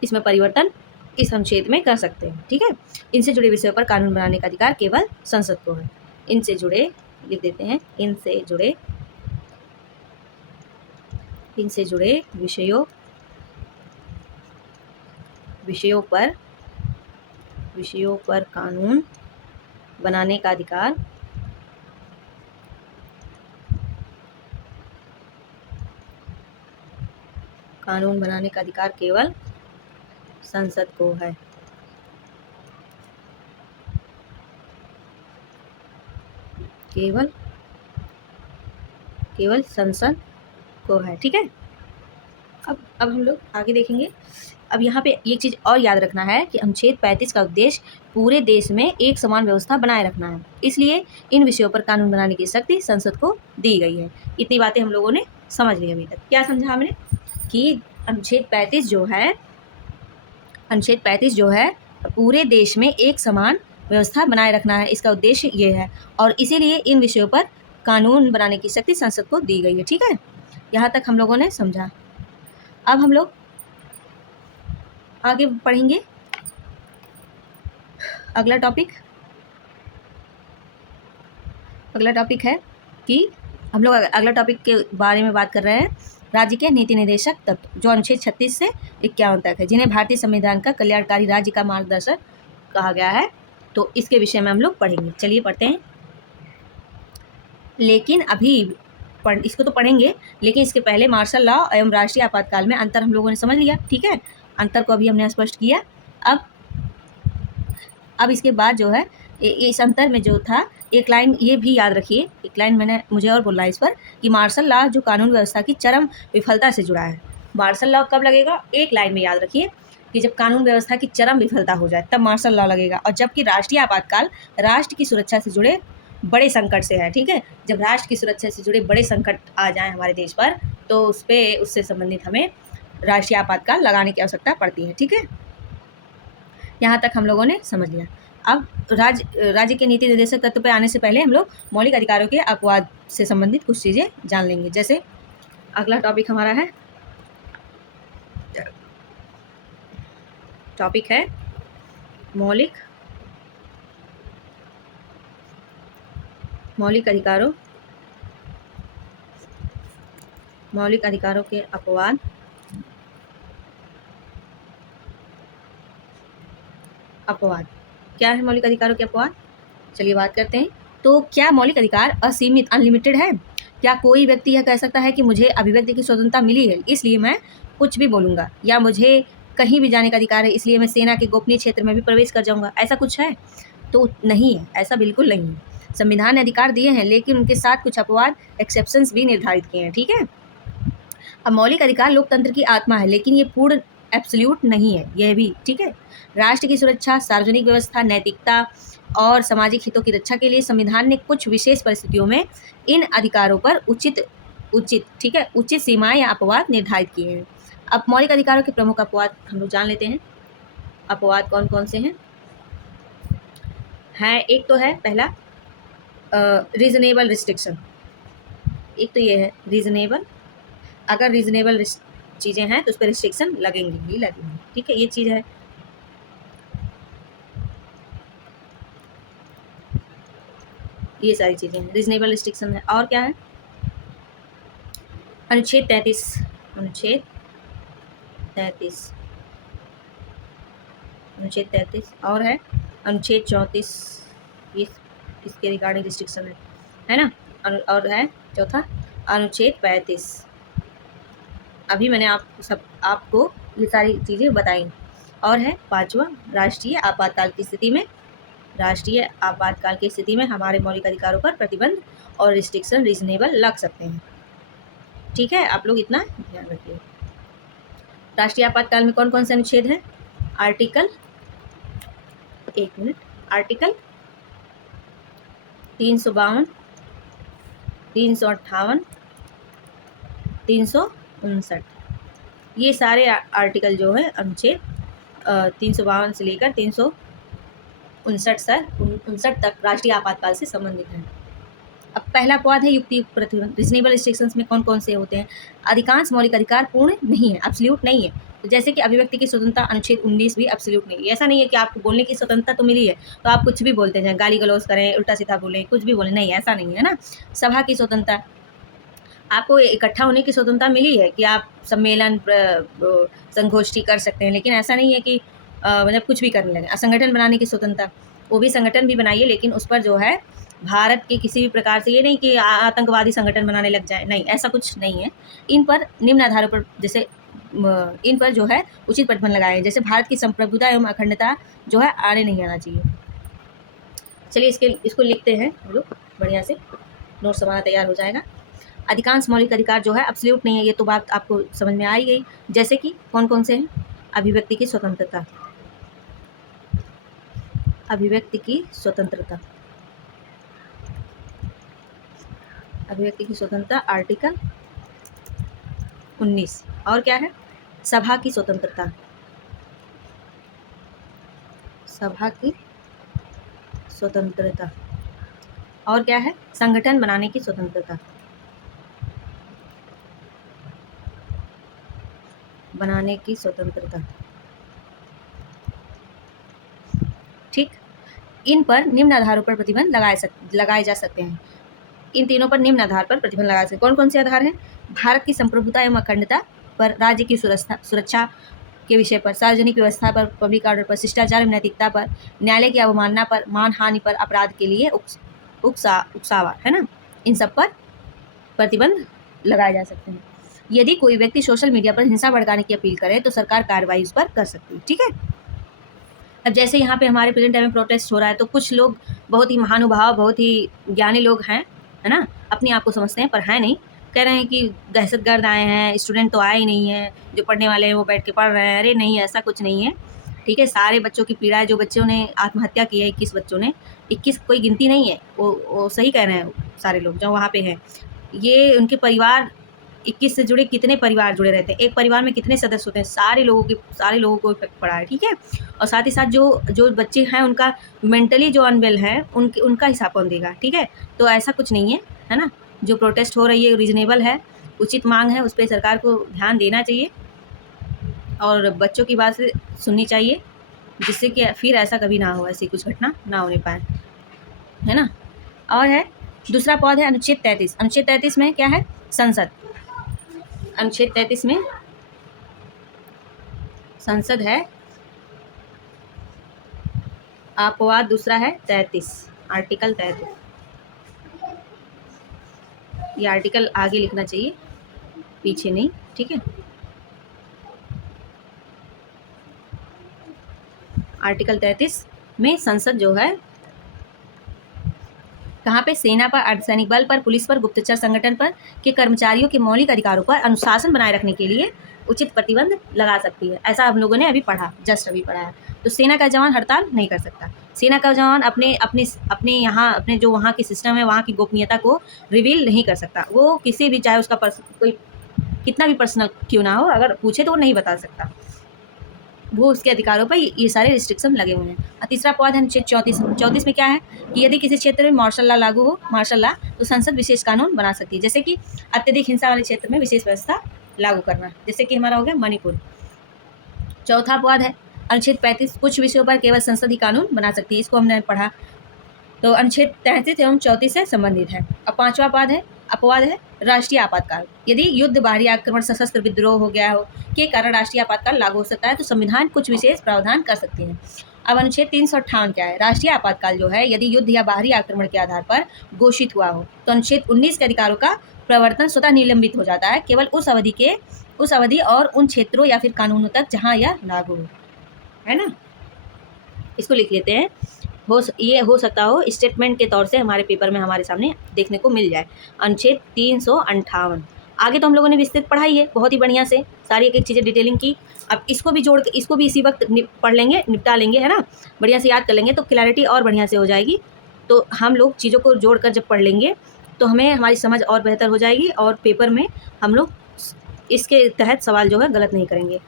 इसमें परिवर्तन इस अनुच्छेद में कर सकते हैं। ठीक है, इनसे जुड़े विषयों पर कानून बनाने का अधिकार केवल संसद को है। इनसे जुड़े लिख देते हैं, इनसे जुड़े विषयों पर कानून बनाने का अधिकार केवल संसद को है। केवल संसद को है। ठीक है, अब हम लोग आगे देखेंगे। अब यहाँ पे एक चीज़ और याद रखना है कि अनुच्छेद 35 का उद्देश्य पूरे देश में एक समान व्यवस्था बनाए रखना है, इसलिए इन विषयों पर कानून बनाने की शक्ति संसद को दी गई है। इतनी बातें हम लोगों ने समझ ली। अभी तक क्या समझा हमने कि अनुच्छेद 35 जो है पूरे देश में एक समान व्यवस्था बनाए रखना है, इसका उद्देश्य ये है, और इसीलिए इन विषयों पर कानून बनाने की शक्ति संसद को दी गई है। ठीक है, यहाँ तक हम लोगों ने समझा। अब हम लोग आगे पढ़ेंगे अगला टॉपिक है कि हम लोग अगला टॉपिक के बारे में बात कर रहे हैं, राज्य के नीति निर्देशक तत्व, जो अनुच्छेद 36 से 51 तक है, जिन्हें भारतीय संविधान का कल्याणकारी राज्य का मार्गदर्शक कहा गया है। तो इसके विषय में हम लोग पढ़ेंगे। चलिए पढ़ते हैं। लेकिन अभी इसको तो पढ़ेंगे, लेकिन इसके पहले मार्शल लॉ एवं राष्ट्रीय आपातकाल में अंतर हम लोगों ने समझ लिया। ठीक है, अंतर को अभी हमने स्पष्ट किया। अब इसके बाद जो है इस अंतर में जो था, एक लाइन ये भी याद रखिए, एक लाइन मुझे और बोलना है इस पर, कि मार्शल लॉ जो कानून व्यवस्था की चरम विफलता से जुड़ा है। मार्शल लॉ कब लगेगा? एक लाइन में याद रखिए कि जब कानून व्यवस्था की चरम विफलता हो जाए तब मार्शल लॉ लगेगा, और जबकि राष्ट्रीय आपातकाल राष्ट्र की सुरक्षा से जुड़े बड़े संकट से है। ठीक है, जब राष्ट्र की सुरक्षा से जुड़े बड़े संकट आ जाएं हमारे देश पर, तो उससे संबंधित हमें राष्ट्रीय आपातकाल लगाने की आवश्यकता पड़ती है। ठीक है, यहाँ तक हम लोगों ने समझ लिया। अब राज्य के नीति निर्देशक तत्व पर आने से पहले हम लोग मौलिक अधिकारों के अपवाद से संबंधित कुछ चीज़ें जान लेंगे। जैसे अगला टॉपिक हमारा है मौलिक अधिकारों के अपवाद। क्या है मौलिक अधिकारों के अपवाद? चलिए बात करते हैं। तो क्या मौलिक अधिकार असीमित अनलिमिटेड है? क्या कोई व्यक्ति यह कह सकता है कि मुझे अभिव्यक्ति की स्वतंत्रता मिली है इसलिए मैं कुछ भी बोलूँगा, या मुझे कहीं भी जाने का अधिकार है इसलिए मैं सेना के गोपनीय क्षेत्र में भी प्रवेश कर जाऊँगा? ऐसा कुछ है? तो नहीं है, ऐसा बिल्कुल नहीं है। संविधान ने अधिकार दिए हैं, लेकिन उनके साथ कुछ अपवाद एक्सेप्शंस भी निर्धारित किए हैं। ठीक है, अब मौलिक अधिकार लोकतंत्र की आत्मा है, लेकिन ये पूर्ण एब्सोल्यूट नहीं है यह भी। ठीक है, राष्ट्र की सुरक्षा, सार्वजनिक व्यवस्था, नैतिकता और सामाजिक हितों की रक्षा के लिए संविधान ने कुछ विशेष परिस्थितियों में इन अधिकारों पर उचित सीमाएं या अपवाद निर्धारित किए हैं। अब मौलिक अधिकारों के प्रमुख अपवाद हम लोग जान लेते हैं। अपवाद कौन कौन से हैं? एक तो है पहला रीजनेबल रिस्ट्रिक्शन। एक तो ये है रीजनेबल, अगर रीजनेबल चीज़ें हैं तो उस पर रिस्ट्रिक्शन लगेंगे ही लगेंगे। ठीक है, ये चीज़ है। ये सारी चीज़ें हैं, रीजनेबल रिस्ट्रिक्शन है। और क्या है? अनुच्छेद 33 और है अनुच्छेद 34, ये इसके रिगार्डिंग रिस्ट्रिक्शन है ना। और है चौथा अनुच्छेद 35। अभी मैंने आपको ये सारी चीज़ें बताई। और है पांचवा राष्ट्रीय आपातकाल की स्थिति में राष्ट्रीय आपातकाल की स्थिति में हमारे मौलिक अधिकारों पर प्रतिबंध और रिस्ट्रिक्शन रीजनेबल लग सकते हैं। ठीक है, आप लोग इतना ध्यान रखिए। राष्ट्रीय आपातकाल में कौन कौन से अनुच्छेद हैं? आर्टिकल 352, 358, 359, ये सारे आर्टिकल जो है अनुच्छेद 352 से लेकर 359 तक राष्ट्रीय आपातकाल से संबंधित हैं। अब पहला अपवाद है युक्तियुक्त प्रतिबंध। रीजनेबल रिस्ट्रिक्शंस में कौन कौन से होते हैं? अधिकांश मौलिक अधिकार पूर्ण नहीं है, एब्सोल्यूट नहीं है। तो जैसे कि अभिव्यक्ति की स्वतंत्रता अनुच्छेद 19 भी एब्सोल्यूट नहीं है। ऐसा नहीं है कि आपको बोलने की स्वतंत्रता तो मिली है तो आप कुछ भी बोलते जाएं, गाली गलौज करें, उल्टा सीधा बोलें, कुछ भी बोलें, नहीं, ऐसा नहीं है ना। सभा की स्वतंत्रता, आपको इकट्ठा होने की स्वतंत्रता मिली है कि आप सम्मेलन संगोष्ठी कर सकते हैं, लेकिन ऐसा नहीं है कि मतलब कुछ भी करने लगे। संगठन बनाने की स्वतंत्रता, वो भी संगठन भी बनाइए, लेकिन उस पर जो है भारत के किसी भी प्रकार से ये नहीं कि आतंकवादी संगठन बनाने लग जाए, नहीं, ऐसा कुछ नहीं है। इन पर निम्न आधारों पर जैसे इन पर जो है उचित प्रतिबंध लगाए, जैसे भारत की संप्रभुता एवं अखंडता जो है आने नहीं आना चाहिए। चलिए इसको लिखते हैं हम लोग, बढ़िया से नोट्स हमारा तैयार हो जाएगा। अधिकांश मौलिक अधिकार जो है एब्सोल्यूट नहीं है, ये तो बात आपको समझ में आ ही गई। जैसे कि कौन कौन से हैं? अभिव्यक्ति की स्वतंत्रता, अभिव्यक्ति की स्वतंत्रता, अभिव्यक्ति की स्वतंत्रता आर्टिकल 19। और क्या है? सभा की स्वतंत्रता, सभा की स्वतंत्रता। और क्या है? संगठन बनाने की स्वतंत्रता, बनाने की स्वतंत्रता। ठीक, इन पर निम्न आधारों पर प्रतिबंध लगाए जा सकते हैं। इन तीनों पर निम्न आधार पर प्रतिबंध लगा सकते हैं। कौन कौन से आधार हैं? भारत की संप्रभुता एवं अखंडता पर, राज्य की सुरक्षा के विषय पर, सार्वजनिक व्यवस्था पर, पब्लिक ऑर्डर पर, शिष्टाचार एवं नैतिकता पर, न्यायालय की अवमानना पर, मानहानि पर, अपराध के लिए उकसावा, है ना, इन सब पर प्रतिबंध लगाए जा सकते हैं। यदि कोई व्यक्ति सोशल मीडिया पर हिंसा भड़काने की अपील करे तो सरकार कार्रवाई उस पर कर सकती है। ठीक है, अब जैसे यहाँ पे हमारे प्रेजेंट टाइम में प्रोटेस्ट हो रहा है, तो कुछ लोग बहुत ही महानुभाव, बहुत ही ज्ञानी लोग हैं, है ना, अपने आप को समझते हैं पर है नहीं, कह रहे हैं कि दहशतगर्द आए हैं, स्टूडेंट तो आए ही नहीं है, जो पढ़ने वाले हैं वो बैठ के पढ़ रहे हैं। अरे नहीं, ऐसा कुछ नहीं है। ठीक है, सारे बच्चों की पीड़ा है। जो बच्चों ने आत्महत्या की है, 21 बच्चों ने, 21 कोई गिनती नहीं है, वो सही कह रहे हैं सारे लोग जो वहाँ पे हैं। ये उनके परिवार, 21 से जुड़े कितने परिवार जुड़े रहते हैं, एक परिवार में कितने सदस्य होते हैं, सारे लोगों को इफेक्ट पड़ा है। ठीक है, और साथ ही साथ जो बच्चे हैं उनका मेंटली जो अनवेल है उनका हिसाब कौन देगा। ठीक है, तो ऐसा कुछ नहीं है ना। जो प्रोटेस्ट हो रही है रीजनेबल है, उचित मांग है, उस पर सरकार को ध्यान देना चाहिए और बच्चों की बात से सुननी चाहिए, जिससे कि फिर ऐसा कभी ना हो, ऐसी कुछ घटना ना होने पाए, है ना। और है दूसरा पद है अनुच्छेद 33। अनुच्छेद 33 में क्या है? संसद। अनुच्छेद 33 में संसद है। अपवाद दूसरा है 33, आर्टिकल 33। ये आर्टिकल आगे लिखना चाहिए, पीछे नहीं। ठीक है, आर्टिकल 33 में संसद जो है कहाँ पे? सेना पर, अर्धसैनिक बल पर, पुलिस पर, गुप्तचर संगठन पर के कर्मचारियों के मौलिक अधिकारों पर अनुशासन बनाए रखने के लिए उचित प्रतिबंध लगा सकती है। ऐसा हम लोगों ने अभी पढ़ा, जस्ट अभी पढ़ा है। तो सेना का जवान हड़ताल नहीं कर सकता। सेना का जवान अपने यहाँ अपने जो वहाँ की सिस्टम है, वहाँ की गोपनीयता को रिवील नहीं कर सकता। वो किसी भी, चाहे उसका कोई कितना भी पर्सनल क्यों ना हो, अगर पूछे तो वो नहीं बता सकता। वो उसके अधिकारों पर ये सारे रिस्ट्रिक्शन लगे हुए हैं। तीसरा पद है अनुच्छेद 34 में क्या है कि यदि किसी क्षेत्र में मार्शल लॉ लागू हो, मार्शल लॉ, तो संसद विशेष कानून बना सकती है। जैसे कि अत्यधिक हिंसा वाले क्षेत्र में विशेष व्यवस्था लागू करना, जैसे कि हमारा हो गया मणिपुर। चौथा पद है अनुच्छेद 35, कुछ विषयों पर केवल संसद ही कानून बना सकती है। इसको हमने पढ़ा, तो अनुच्छेद 33 एवं 34 से संबंधित है। अब पांचवा अपवाद है राष्ट्रीय आपातकाल। यदि युद्ध, बाहरी आक्रमण, सशस्त्र विद्रोह हो गया हो के कारण राष्ट्रीय आपातकाल लागू हो सकता है, तो संविधान कुछ विशेष प्रावधान कर सकते हैं। अब अनुच्छेद 358 क्या है? राष्ट्रीय आपातकाल जो है यदि युद्ध या बाहरी आक्रमण के आधार पर घोषित हुआ हो, तो अनुच्छेद 19 के अधिकारों का प्रवर्तन स्वतः निलंबित हो जाता है, केवल उस अवधि और उन क्षेत्रों या फिर कानूनों तक जहां यह लागू हो, है ना। इसको लिख लेते हैं। ये हो सकता हो स्टेटमेंट के तौर से हमारे पेपर में हमारे सामने देखने को मिल जाए। अनुच्छेद 358 आगे तो हम लोगों ने विस्तृत पढ़ाई है बहुत ही बढ़िया से, सारी एक एक चीज़ें डिटेलिंग की। अब इसको भी जोड़ के इसको भी इसी वक्त पढ़ लेंगे, निपटा लेंगे, है ना, बढ़िया से याद कर लेंगे तो क्लैरिटी और बढ़िया से हो जाएगी। तो हम लोग चीज़ों को जोड़ कर जब पढ़ लेंगे तो हमें हमारी समझ और बेहतर हो जाएगी और पेपर में हम लोग इसके तहत सवाल जो है गलत नहीं करेंगे।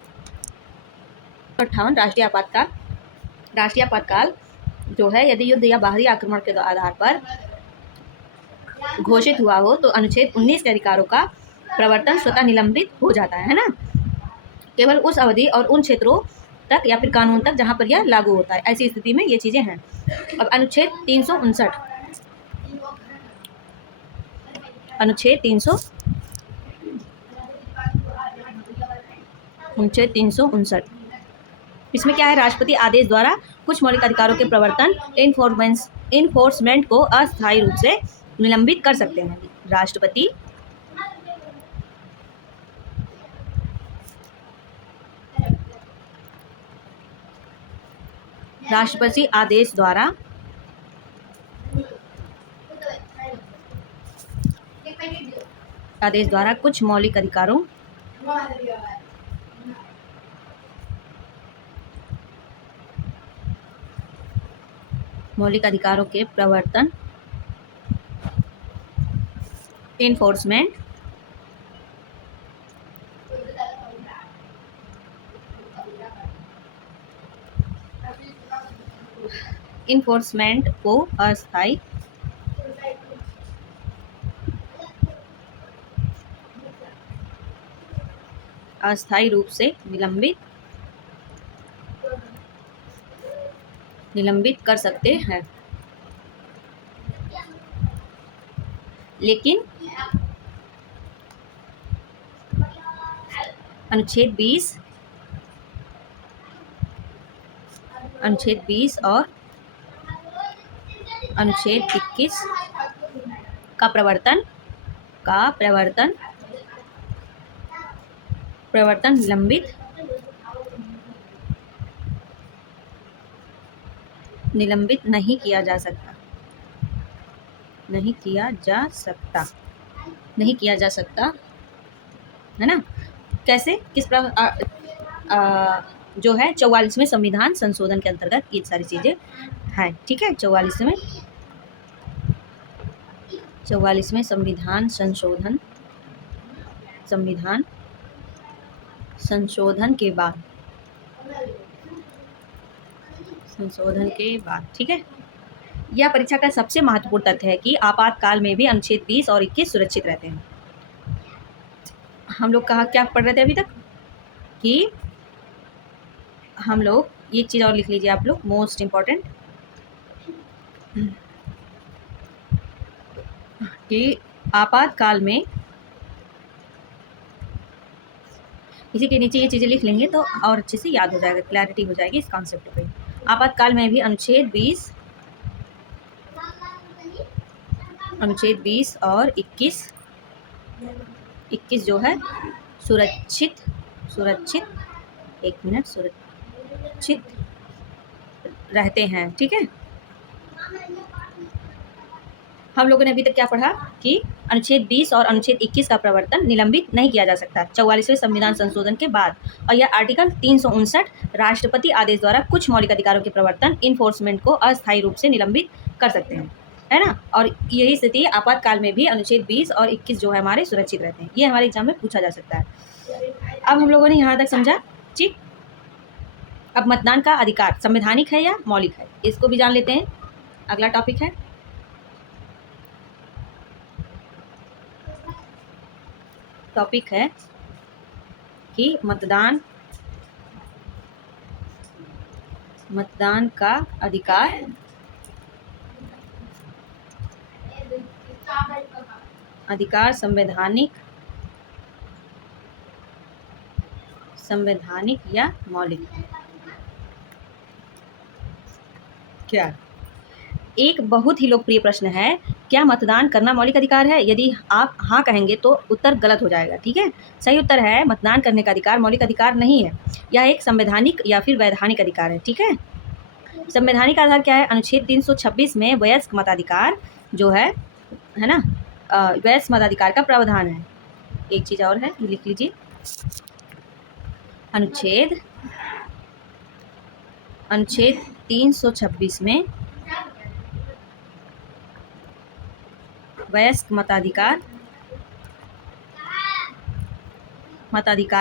58 राष्ट्रीय आपातकाल। राष्ट्रीय आपातकाल जो है यदि युद्ध या बाहरी आक्रमण के आधार पर घोषित हुआ हो तो अनुच्छेद 19 के अधिकारों का प्रवर्तन स्वतः निलंबित हो जाता है ना, केवल उस अवधि और उन क्षेत्रों तक या फिर कानून तक जहां पर यह लागू होता है। ऐसी स्थिति में ये चीजें हैं। अब अनुच्छेद 359, अनुच्छेद 359 इसमें क्या है, राष्ट्रपति आदेश द्वारा कुछ मौलिक अधिकारों के प्रवर्तन इन्फोर्समेंट को अस्थायी रूप से निलंबित कर सकते हैं। राष्ट्रपति आदेश द्वारा कुछ मौलिक अधिकारों के प्रवर्तन इन्फोर्समेंट को अस्थायी रूप से निलंबित कर सकते हैं। लेकिन अनुच्छेद 20 और अनुच्छेद 21 का प्रवर्तन निलंबित नहीं किया जा सकता है ना। कैसे, किस जो है 44वें संविधान संशोधन के अंतर्गत ये सारी चीजें हैं, ठीक है। 44वें संविधान संशोधन के बाद ठीक है। यह परीक्षा का सबसे महत्वपूर्ण तथ्य है कि आपातकाल में भी अनुच्छेद 20 और 21 सुरक्षित रहते हैं। हम लोग क्या पढ़ रहे थे अभी तक कि हम लोग एक चीज़ और लिख लीजिए आप लोग, मोस्ट इम्पॉर्टेंट, कि आपातकाल में, इसी के नीचे ये चीज़ें लिख लेंगे तो और अच्छे से याद हो जाएगा, क्लैरिटी हो जाएगी इस कॉन्सेप्ट पे। आपातकाल में भी अनुच्छेद 20 और 21 जो है सुरक्षित रहते हैं, ठीक है। हम लोगों ने अभी तक क्या पढ़ा कि अनुच्छेद 20 और अनुच्छेद 21 का प्रवर्तन निलंबित नहीं किया जा सकता 44वें संविधान संशोधन के बाद, और यह आर्टिकल 359 राष्ट्रपति आदेश द्वारा कुछ मौलिक अधिकारों के प्रवर्तन इन्फोर्समेंट को अस्थायी रूप से निलंबित कर सकते हैं, है ना। और यही स्थिति आपातकाल में भी अनुच्छेद 20 और 21 जो है हमारे सुरक्षित रहते हैं। ये हमारे एग्जाम में पूछा जा सकता है। अब हम लोगों ने यहाँ तक समझा, ठीक। अब मतदान का अधिकार संवैधानिक है या मौलिक है, इसको भी जान लेते हैं। अगला टॉपिक है कि मतदान का अधिकार संवैधानिक या मौलिक। क्या, एक बहुत ही लोकप्रिय प्रश्न है, क्या मतदान करना मौलिक अधिकार है? यदि आप हाँ कहेंगे तो उत्तर गलत हो जाएगा, ठीक है। सही उत्तर है, मतदान करने का अधिकार मौलिक अधिकार नहीं है, यह एक संवैधानिक या फिर वैधानिक अधिकार है, ठीक है। संवैधानिक आधार क्या है? अनुच्छेद 326 में वयस्क मताधिकार जो है ना, वयस्क मताधिकार का प्रावधान है। एक चीज़ और है, लिख लीजिए, अनुच्छेद 326 में वयस्क मताधिकार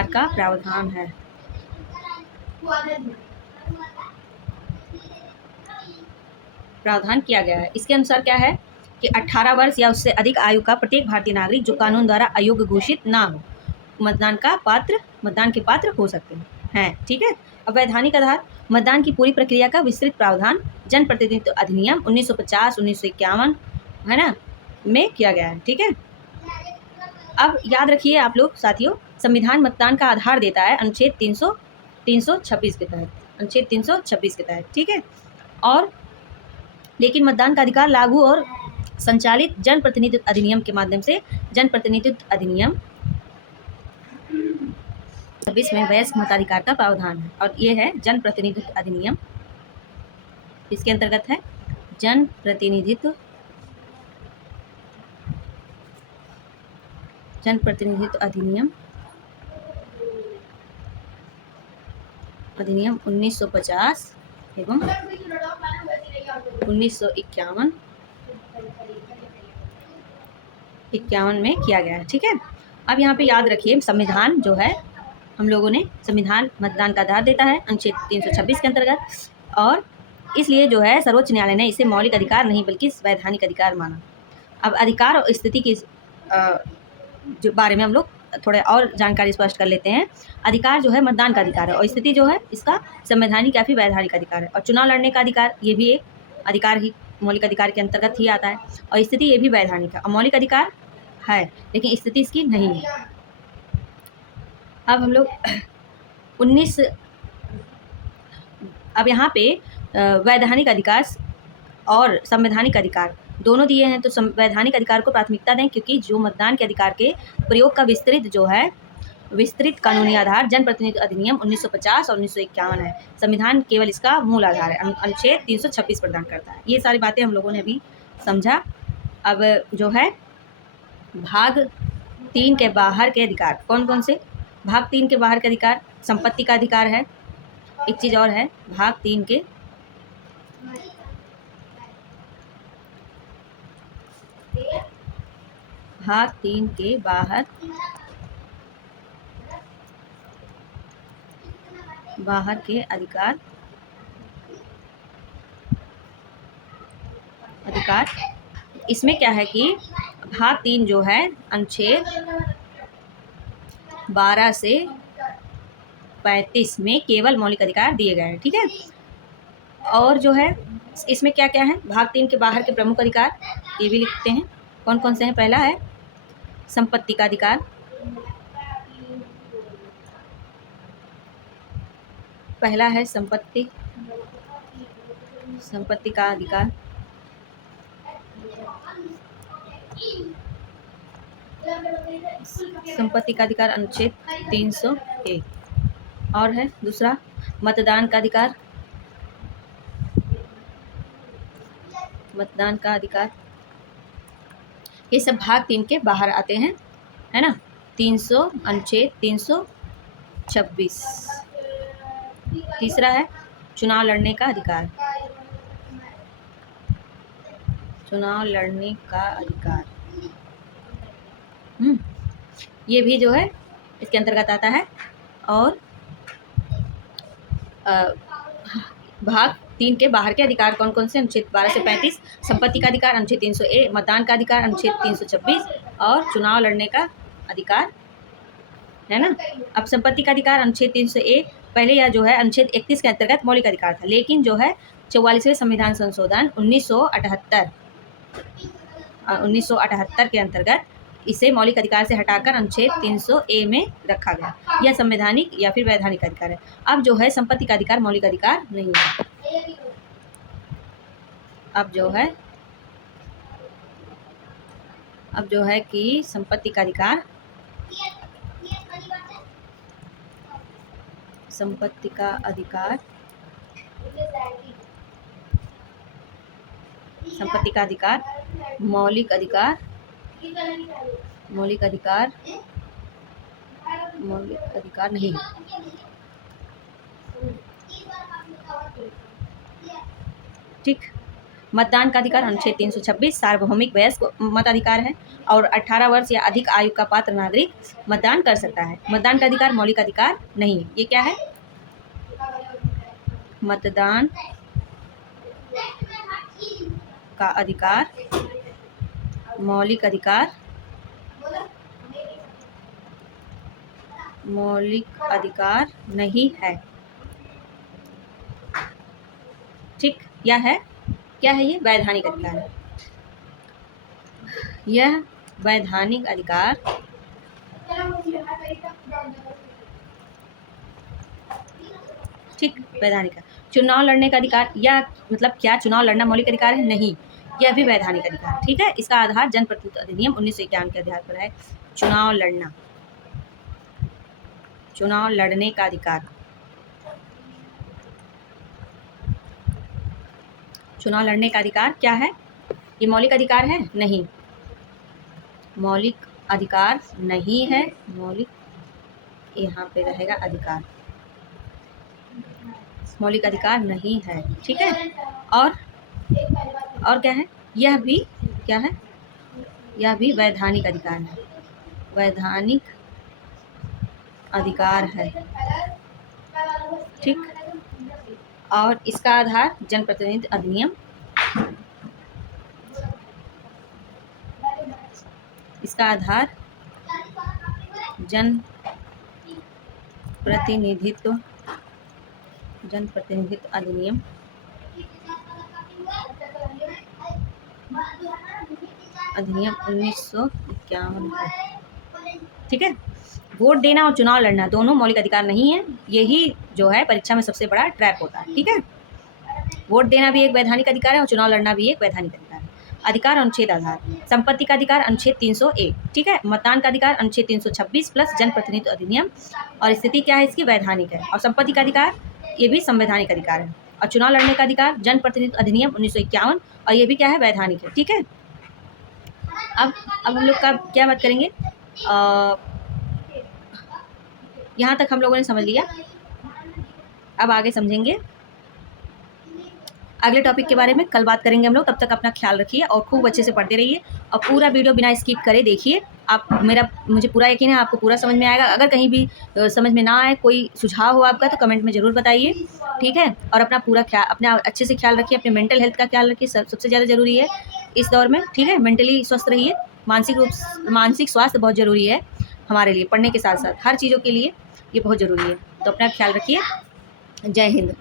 का प्रावधान है। प्रावधान किया गया है। इसके अनुसार क्या है कि 18 वर्ष या उससे अधिक आयु का प्रत्येक भारतीय नागरिक जो कानून द्वारा अयोग्य घोषित ना हो, मतदान के पात्र हो सकते हैं। ठीक है। अब वैधानिक आधार, मतदान की पूरी प्रक्रिया का विस्तृत प्रावधान जन प्रतिनिधित्व अधिनियम 1950-1951 है ना में किया गया है। ठीक है। अब याद रखिए आप लोग साथियों, संविधान मतदान का आधार देता है अनुच्छेद 326 के तहत, अनुच्छेद 326 के तहत। ठीक है। और लेकिन मतदान का अधिकार लागू और संचालित जन प्रतिनिधित्व अधिनियम के माध्यम से जन प्रतिनिधित्व अधिनियम 26 में वयस्क मताधिकार का प्रावधान है। और ये है जन प्रतिनिधित्व अधिनियम, इसके अंतर्गत है जन प्रतिनिधित्व अधिनियम 1950 एवं 1951 में किया गया है। ठीक है। अब यहाँ पे याद रखिए, संविधान जो है हम लोगों ने, संविधान मतदान का आधार देता है अनुच्छेद 326 के अंतर्गत, और इसलिए जो है सर्वोच्च न्यायालय ने इसे मौलिक अधिकार नहीं बल्कि वैधानिक अधिकार माना। अब अधिकार और स्थिति की जो बारे में हम लोग थोड़े और जानकारी स्पष्ट कर लेते हैं। अधिकार जो है मतदान का अधिकार है, और स्थिति जो है इसका संवैधानिक या फिर वैधानिक अधिकार है। और चुनाव लड़ने का अधिकार, ये भी एक अधिकार ही मौलिक अधिकार के अंतर्गत ही आता है, और स्थिति ये भी वैधानिक है। और मौलिक अधिकार है लेकिन स्थिति इसकी नहीं है। अब हम लोग 19 अब यहाँ पे वैधानिक अधिकार और संवैधानिक अधिकार दोनों दिए हैं, तो संवैधानिक अधिकार को प्राथमिकता दें, क्योंकि जो मतदान के अधिकार के प्रयोग का विस्तृत कानूनी आधार जन प्रतिनिधित्व अधिनियम 1950 और 1951 है। संविधान केवल इसका मूल आधार है, अनुच्छेद 326 प्रदान करता है। ये सारी बातें हम लोगों ने अभी समझा। अब जो है भाग 3 के बाहर के अधिकार कौन कौन से? भाग 3 के बाहर के अधिकार, संपत्ति का अधिकार है। एक चीज़ और है, भाग 3 के बाहर के अधिकार इसमें क्या है कि भाग 3 जो है अनुच्छेद 12 से 35 में केवल मौलिक अधिकार दिए गए हैं। ठीक है। और जो है इसमें क्या क्या है, भाग 3 के बाहर के प्रमुख अधिकार ये भी लिखते हैं, कौन कौन से हैं। पहला है संपत्ति का अधिकार, पहला है संपत्ति का अधिकार। संपत्ति का अधिकार अनुच्छेद 301। और है दूसरा मतदान का अधिकार, ये सब भाग 3 के बाहर आते हैं, है ना। अनुच्छेद 326। तीसरा है चुनाव लड़ने का अधिकार, ये भी जो है इसके अंतर्गत आता है। और भाग 3 के बाहर के अधिकार कौन कौन से? अनुच्छेद 12 से 35, संपत्ति का अधिकार अनुच्छेद 301, मतदान का अधिकार अनुच्छेद 326 और चुनाव लड़ने का अधिकार, है ना। अब संपत्ति का अधिकार अनुच्छेद 301 पहले यह जो है अनुच्छेद 31 के अंतर्गत मौलिक अधिकार था, लेकिन जो है 44वें संविधान संशोधन 1978 के अंतर्गत इसे मौलिक अधिकार से हटाकर अनुच्छेद 300A में रखा गया। यह संवैधानिक या फिर वैधानिक अधिकार है। अब जो है संपत्ति का अधिकार मौलिक अधिकार नहीं है। अब जो है कि संपत्ति का अधिकार संपत्ति का अधिकार, मौलिक अधिकार, मौलिक अधिकार, मौलिक अधिकार नहीं है। ठीक। मतदान का अधिकार अनुच्छेद 326 सार्वभौमिक वयस्क मताधिकार है और 18 वर्ष या अधिक आयु का पात्र नागरिक मतदान कर सकता है। मतदान का अधिकार मौलिक अधिकार नहीं है। ये क्या है? मतदान का अधिकार मौलिक अधिकार, मौलिक अधिकार नहीं है। ठीक। यह है, क्या है? ये वैधानिक अधिकार है। यह वैधानिक अधिकार ठीक, वैधानिक है। चुनाव लड़ने का अधिकार, या मतलब क्या चुनाव लड़ना मौलिक अधिकार है? नहीं, यह भी वैधानिक अधिकार। ठीक है। इसका आधार जनप्रतिनिधित्व अधिनियम 1951 के आधार पर है। चुनाव लड़ना, चुनाव लड़ने का अधिकार, चुनाव लड़ने का अधिकार क्या है? ये मौलिक अधिकार है? नहीं, मौलिक अधिकार नहीं है। मौलिक यहाँ पे रहेगा अधिकार, मौलिक अधिकार नहीं है। ठीक है। और क्या है? यह भी क्या है? यह भी वैधानिक अधिकार है, वैधानिक अधिकार है। ठीक। और इसका आधार जनप्रतिनिधित्व अधिनियम, इसका आधार जनप्रतिनिधित्व अधिनियम अधिनियम 1951 है। ठीक है। वोट देना और चुनाव लड़ना दोनों मौलिक अधिकार नहीं है। यही जो है परीक्षा में सबसे बड़ा ट्रैप होता है। ठीक है। वोट देना भी एक वैधानिक अधिकार है और चुनाव लड़ना भी एक वैधानिक अधिकार है। अधिकार अनुच्छेद आधार, संपत्ति का अधिकार अनुच्छेद 301। ठीक है। मतदान का अधिकार अनुच्छेद 326 प्लस जनप्रतिनिधित्व अधिनियम, और स्थिति क्या है इसकी? वैधानिक है। और संपत्ति का अधिकार ये भी संवैधानिक अधिकार है। और चुनाव लड़ने का अधिकार जनप्रतिनिधित्व अधिनियम 1951, और ये भी क्या है? वैधानिक है। ठीक है। अब हम लोग का क्या बात करेंगे? यहाँ तक हम लोगों ने समझ लिया, अब आगे समझेंगे। अगले टॉपिक के बारे में कल बात करेंगे हम लोग। तब तक अपना ख्याल रखिए और खूब अच्छे से पढ़ते रहिए और पूरा वीडियो बिना स्किप करे देखिए। आप मुझे पूरा यकीन है आपको पूरा समझ में आएगा। अगर कहीं भी समझ में ना आए, कोई सुझाव हो आपका, तो कमेंट में ज़रूर बताइए। ठीक है। और अपना पूरा ख्याल, अपना अच्छे से ख्याल रखिए, अपने मेंटल हेल्थ का ख्याल रखिए, सबसे ज़्यादा ज़रूरी है इस दौर में। ठीक है। मेंटली स्वस्थ रहिए, मानसिक स्वास्थ्य बहुत ज़रूरी है हमारे लिए, पढ़ने के साथ साथ हर चीज़ों के लिए ये बहुत ज़रूरी है। तो अपना ख्याल रखिए। जय हिंद।